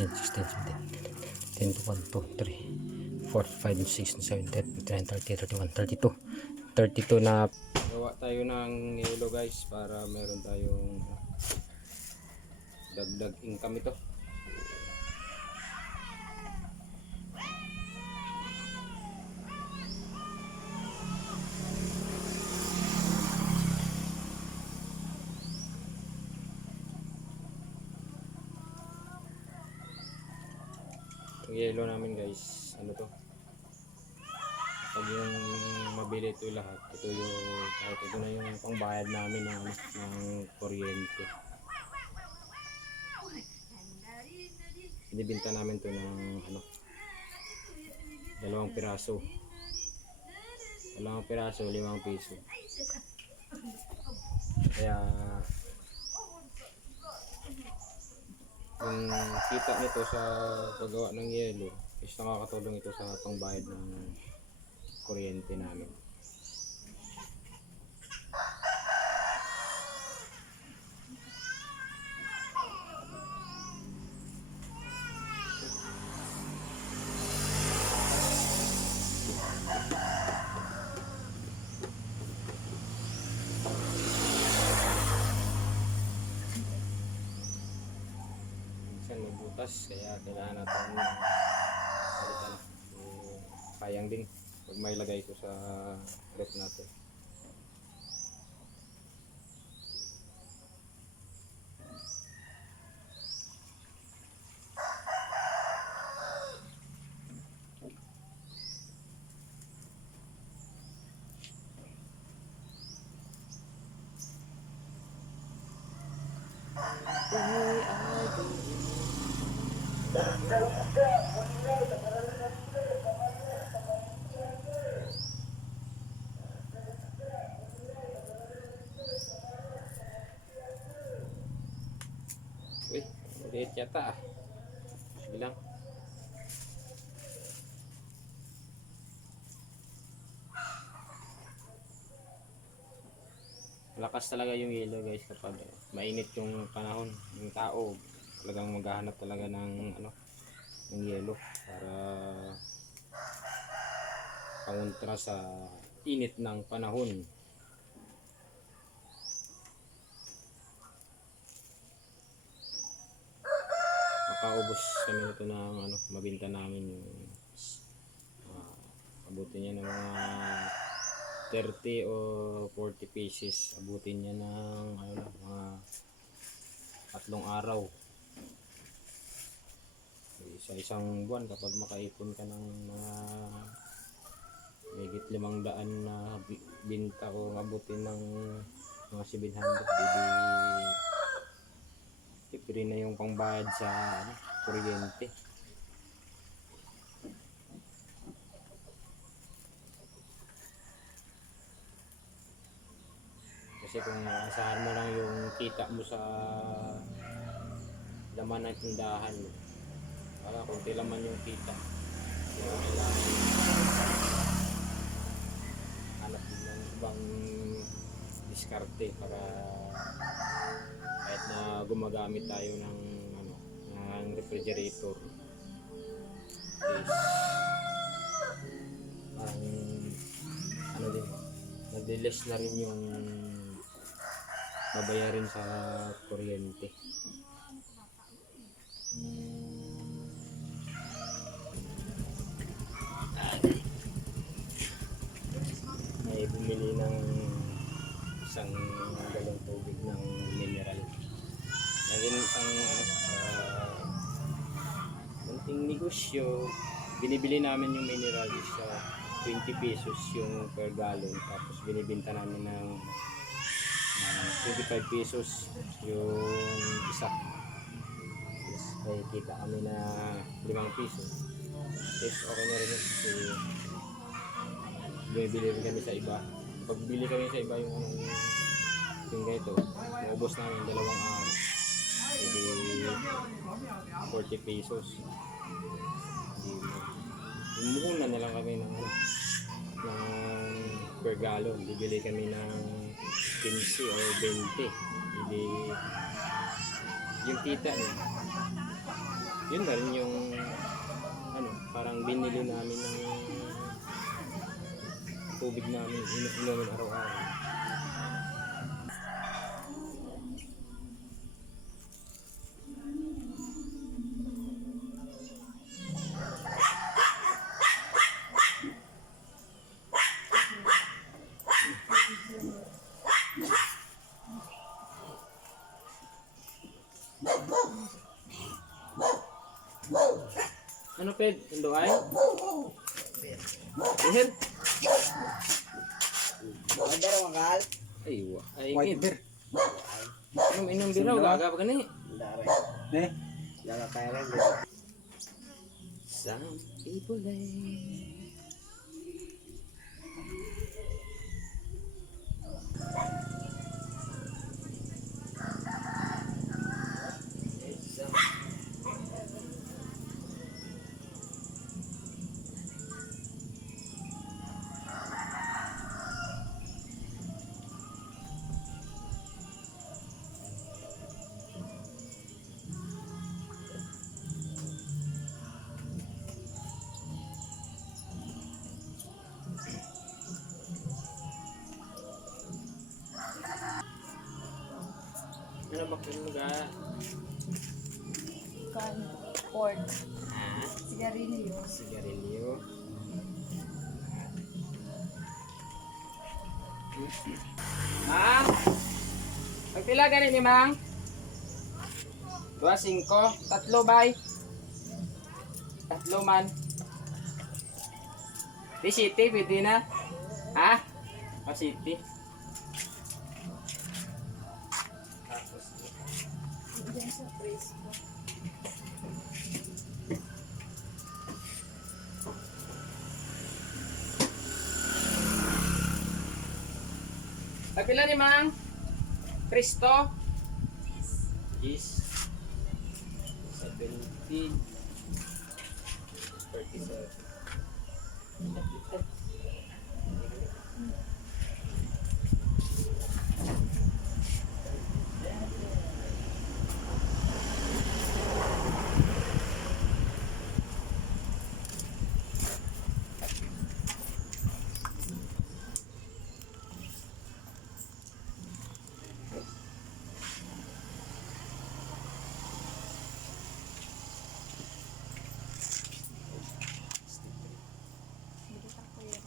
15, 16, 17, 10 to 1, 2, 3, 4, 5, 6, 7, 8, 9, 30, 31, 32. 32 na. Gawa tayo ng yellow guys para meron tayong dagdag income ito. Yung yellow namin guys, ano to? Pag yung mabili ito lahat, ito yung kahit ito na yung pangbayad namin ng kuryente. Binibenta namin to ng dalawang piraso, 5 piso. Kaya yung kita nito sa paggawa ng yelo is nakakatulong ito sa pangbayad ng kuryente namin. May butas kaya kailangan natin palitan. Sayang din pag may lagay ito sa rep natin. Uy, liit yata ah. Bilang. Malakas talaga yung yelo guys kapag mainit yung panahon. Yung tao talagang maghahanap talaga ng ng yelo para pangontra sa init ng panahon. Makaubos kami nito ng mabenta namin yung abutin niya ng mga 30 o 40 pieces. Abutin niya ng mga 3 araw. Sa isang buwan kapag makaipon ka ng mga higit 500 na binta o abutin ng mga 700, free na yung pangbayad sa kuryente. Kasi kung asahan mo lang yung kita mo sa laman ng tindahan mo, wala, kunti laman yung kita. Kaya kailangan hanap din ng ibang diskarte para kahit na gumagamit tayo ng refrigerator is din, nadiles na rin yung babayarin sa kuryente. Ay bumili ng isang galong tubig ng mineral. Lagyan isang konting negosyo. Binibili namin yung mineral sa 20 pesos yung per gallon, tapos binibenta namin ng 25 pesos yung isa. Yes, ay kita kami na 5 pesos. Yes, okay na rin yun kasi bibili rin kami sa iba. Pag bili kami sa iba yung ganito, maubos namin 2 araw. Hindi 40 pesos. Mumuna na lang kami ng per gallon. Bibili kami ng 15 o 20. Hindi yung kita niya. Yun na rin yung ano, parang binili namin ng tubig namin, inumin araw-araw. Ano ped? Indo ay? Ihir? Order magal. Ay, ay, White ingit. beer. Inom biraw, gaga pa gani. Dari. Ne? Jaga kaya rin. Some people ano ba kung mga Kan pork, ha? sigarilyo. Sigarilyo. Ha? Pagpila ganin ni Mang? 2-5, tatlo bay. Tatlo man. Di city, pwede na. Ha? O city. Tapos, Diyan sa fresco. pagpila ni Mang? Cristo? Yes. 70. 47. Dito ko yun.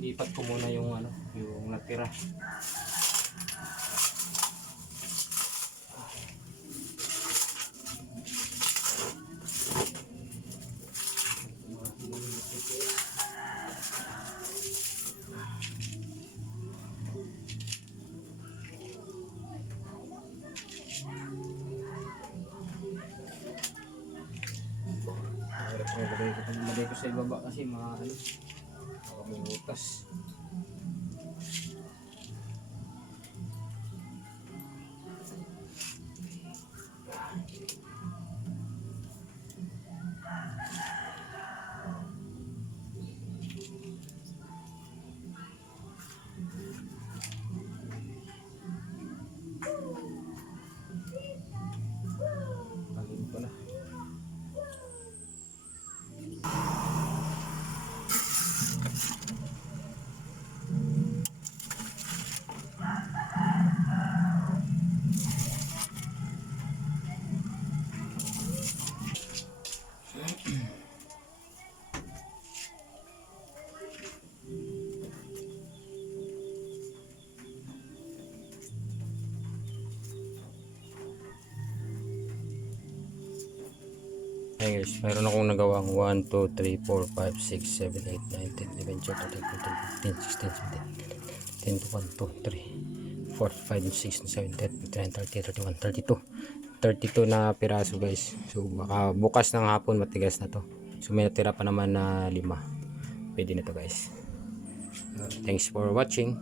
Lipat ko muna yung ano, yung natira. Lagay ko sa ibaba kasi mga ano, baka may butas. Pagin ko na. Hey guys, mayroon akong nagawang 1, 2, 3, 4, 5, 6, 7, 8, 9, 10, 11, 12, 13, 14, 15, 16, 17, 10 to 1, 2, 3, 4, 5, 6, 7, 8, 9, 30, 31, 32 na piraso guys. So baka bukas ng hapon matigas na to. So may natira pa naman na 5. Pwede na to guys. Thanks for watching.